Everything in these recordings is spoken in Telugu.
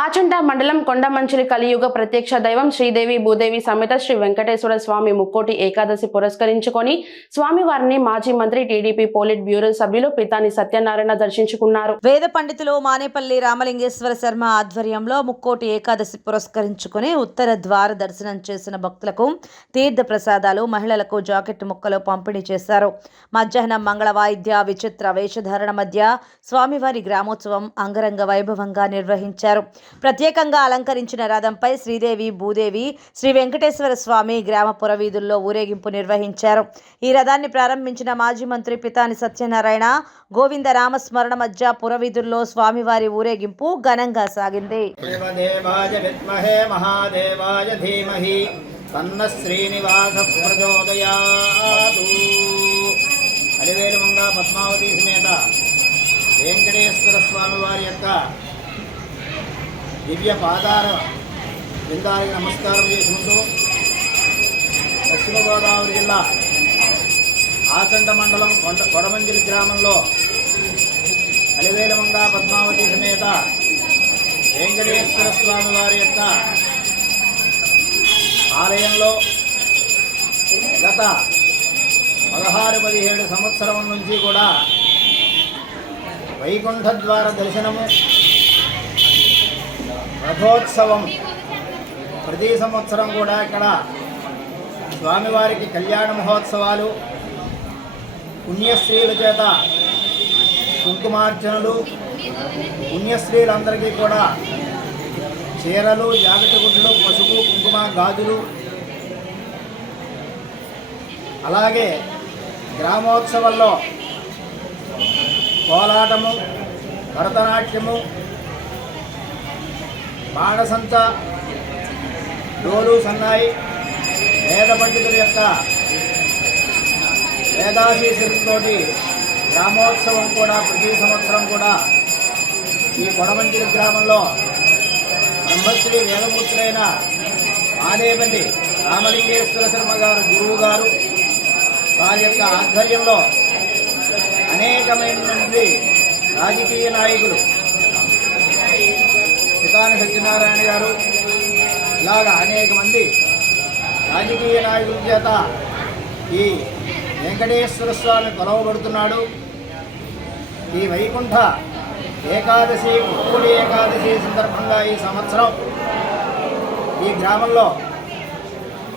ఆచంట మండలం కొండమంచిలి కలియుగ ప్రత్యక్ష దైవం శ్రీదేవి భూదేవి సమేత శ్రీ వెంకటేశ్వర స్వామి ముక్కోటి ఏకాదశి పురస్కరించుకొని స్వామివారిని మాజీ మంత్రి టీడీపీ పోలిట్ బ్యూరో సభ్యులు పితాని సత్యనారాయణ దర్శించుకున్నారు. వేద పండితులు మానేపల్లి రామలింగేశ్వర శర్మ ఆధ్వర్యంలో ముక్కోటి ఏకాదశి పురస్కరించుకుని ఉత్తర ద్వార దర్శనం చేసిన భక్తులకు తీర్థ ప్రసాదాలు మహిళలకు జాకెట్ ముక్కలు పంపిణీ చేశారు. మధ్యాహ్నం మంగళ వాయిద్య విచిత్ర వేషధారణ మధ్య స్వామివారి గ్రామోత్సవం అంగరంగ వైభవంగా నిర్వహించారు. ప్రత్యేకంగా అలంకరించిన రథంపై శ్రీదేవి భూదేవి శ్రీ వెంకటేశ్వర స్వామి గ్రామ పురవీధుల్లో ఊరేగింపు నిర్వహించారు. ఈ రథాన్ని ప్రారంభించిన మాజీ మంత్రి పితాని సత్యనారాయణ గోవింద రామస్మరణ మధ్య పురవీధుల్లో స్వామివారి ఊరేగింపు ఘనంగా సాగింది. మహాదేవాయ ధీమహి తన్న శ్రీనివాస ప్రచోదయాదు అలివేలుమంగ పద్మావతి సమేత వెంకటేశ్వర స్వామి వారి యొక్క దివ్య పాదార బృందానికి నమస్కారం చేసుకుంటూ పశ్చిమ గోదావరి జిల్లా ఆచండ మండలం కొండ కొడమంజిలి గ్రామంలో అలివేలమంగ పద్మావతి సమేత వెంకటేశ్వర స్వామి వారి యొక్క ఆలయంలో గత పదహారు పదిహేడు సంవత్సరం నుంచి కూడా వైకుంఠ ద్వార దర్శనము రథోత్సవం ప్రతి సంవత్సరం కూడా ఇక్కడ స్వామివారికి కళ్యాణ మహోత్సవాలు పుణ్యశ్రీల చేత కుంకుమార్చనలు పుణ్యశ్రీలందరికీ కూడా చీరలు యాగటిగుడ్లు పసుపు కుంకుమ గాజులు. అలాగే గ్రామోత్సవంలో కోలాటము భరతనాట్యము బాణసంత డోలు సన్నాయి వేద పండితుల యొక్క వేదాశీసులతోటి గ్రామోత్సవం కూడా ప్రతి సంవత్సరం కూడా ఈ కొడమంచిలి గ్రామంలో బ్రహ్మశ్రీ వేదమూర్తులైన ఆదేపల్లి రామలింగేశ్వర శర్మ గారు గురువు గారు వారి యొక్క ఆధ్వర్యంలో అనేకమైనటువంటి రాజకీయ నాయకులు పితాని సత్యనారాయణ గారు ఇలాగ అనేక మంది రాజకీయ నాయకుల చేత ఈ వెంకటేశ్వర స్వామి కొలవబడుతున్నాడు. ఈ వైకుంఠ ఏకాదశి ముక్కుడి ఏకాదశి సందర్భంగా ఈ సంవత్సరం ఈ గ్రామంలో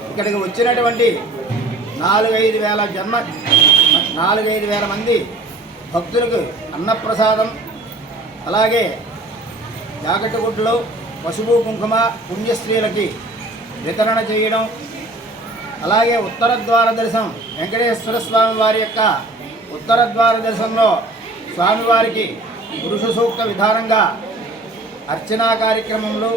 ఇక్కడికి వచ్చినటువంటి నాలుగైదు వేల జన్మ నాలుగైదు వేల మంది భక్తులకు అన్నప్రసాదం అలాగే జాకెట్టుగుడ్లు పసుపు కుంకుమ పుణ్యస్త్రీలకి వితరణ చేయడం అలాగే ఉత్తర ద్వార దర్శనం వెంకటేశ్వర స్వామి వారి యొక్క ఉత్తర ద్వార దర్శనంలో స్వామివారికి పురుష సూక్త విధానంగా అర్చనా కార్యక్రమంలో